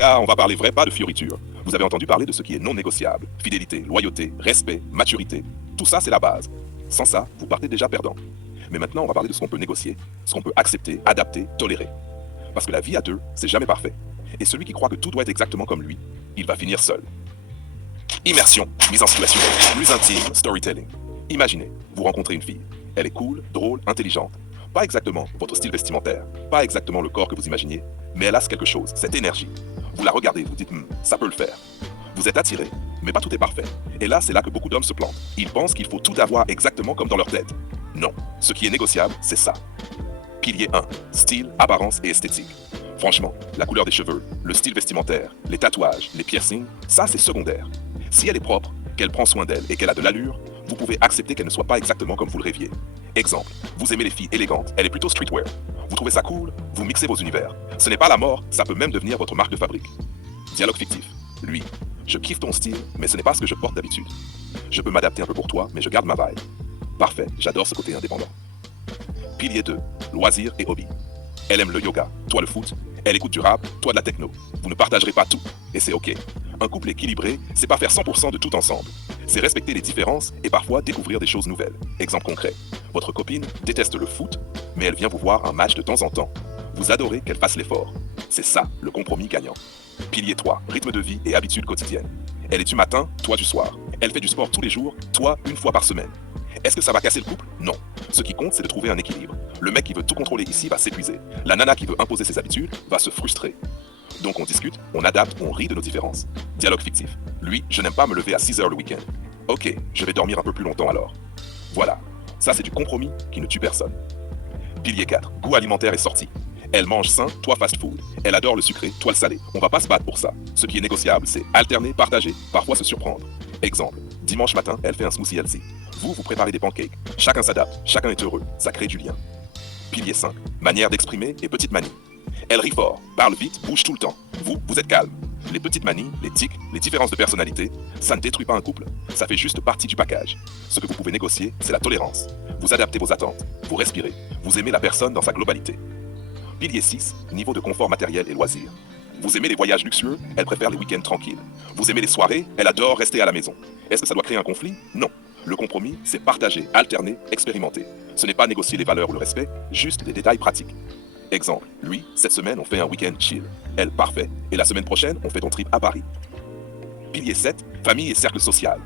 On va parler vrai, pas de fioritures. Vous avez entendu parler de ce qui est non négociable. Fidélité, loyauté, respect, maturité. Tout ça, c'est la base. Sans ça, vous partez déjà perdant. Mais maintenant, on va parler de ce qu'on peut négocier, ce qu'on peut accepter, adapter, tolérer. Parce que la vie à deux, c'est jamais parfait. Et celui qui croit que tout doit être exactement comme lui, il va finir seul. Immersion, mise en situation, plus intime, storytelling. Imaginez, vous rencontrez une fille. Elle est cool, drôle, intelligente. Pas exactement votre style vestimentaire, pas exactement le corps que vous imaginiez, mais elle a quelque chose, cette énergie. Vous la regardez, vous dites, ça peut le faire. Vous êtes attiré, mais pas tout est parfait. Et là, c'est là que beaucoup d'hommes se plantent. Ils pensent qu'il faut tout avoir exactement comme dans leur tête. Non, ce qui est négociable, c'est ça. Pilier 1, style, apparence et esthétique. Franchement, la couleur des cheveux, le style vestimentaire, les tatouages, les piercings, ça c'est secondaire. Si elle est propre, qu'elle prend soin d'elle et qu'elle a de l'allure, vous pouvez accepter qu'elle ne soit pas exactement comme vous le rêviez. Exemple, vous aimez les filles élégantes, elle est plutôt streetwear. Vous trouvez ça cool, vous mixez vos univers. Ce n'est pas la mort, ça peut même devenir votre marque de fabrique. Dialogue fictif. Lui, je kiffe ton style, mais ce n'est pas ce que je porte d'habitude. Je peux m'adapter un peu pour toi, mais je garde ma vibe. Parfait, j'adore ce côté indépendant. Pilier 2, loisirs et hobbies. Elle aime le yoga, toi le foot, elle écoute du rap, toi de la techno. Vous ne partagerez pas tout, et c'est ok. Un couple équilibré, c'est pas faire 100% de tout ensemble. C'est respecter les différences et parfois découvrir des choses nouvelles. Exemple concret, votre copine déteste le foot, mais elle vient vous voir un match de temps en temps. Vous adorez qu'elle fasse l'effort. C'est ça, le compromis gagnant. Pilier 3, rythme de vie et habitudes quotidiennes. Elle est du matin, toi du soir. Elle fait du sport tous les jours, toi une fois par semaine. Est-ce que ça va casser le couple? Non. Ce qui compte, c'est de trouver un équilibre. Le mec qui veut tout contrôler ici va s'épuiser. La nana qui veut imposer ses habitudes va se frustrer. Donc on discute, on adapte, on rit de nos différences. Dialogue fictif. Lui, je n'aime pas me lever à 6 heures le week-end. Ok, je vais dormir un peu plus longtemps alors. Voilà. Ça, c'est du compromis qui ne tue personne. Pilier 4. Goût alimentaire est sorti. Elle mange sain, toi fast food. Elle adore le sucré, toi le salé. On va pas se battre pour ça. Ce qui est négociable, c'est alterner, partager, parfois se surprendre. Exemple, dimanche matin, elle fait un smoothie healthy. Vous préparez des pancakes. Chacun s'adapte, chacun est heureux. Ça crée du lien. Pilier 5. Manière d'exprimer et petite manie. Elle rit fort, parle vite, bouge tout le temps. Vous êtes calme. Les petites manies, les tics, les différences de personnalité, ça ne détruit pas un couple. Ça fait juste partie du package. Ce que vous pouvez négocier, c'est la tolérance. Vous adaptez vos attentes. Vous respirez. Vous aimez la personne dans sa globalité. Pilier 6. Niveau de confort matériel et loisirs. Vous aimez les voyages luxueux, elle préfère les week-ends tranquilles. Vous aimez les soirées, elle adore rester à la maison. Est-ce que ça doit créer un conflit? Non. Le compromis, c'est partager, alterner, expérimenter. Ce n'est pas négocier les valeurs ou le respect, juste des détails pratiques. Exemple, lui, cette semaine, on fait un week-end chill. Elle, parfait. Et la semaine prochaine, on fait ton trip à Paris. Pilier 7, famille et cercle social.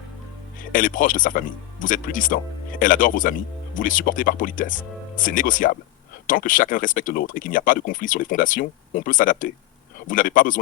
Elle est proche de sa famille. Vous êtes plus distant. Elle adore vos amis. Vous les supportez par politesse. C'est négociable. Tant que chacun respecte l'autre et qu'il n'y a pas de conflit sur les fondations, on peut s'adapter. Vous n'avez pas besoin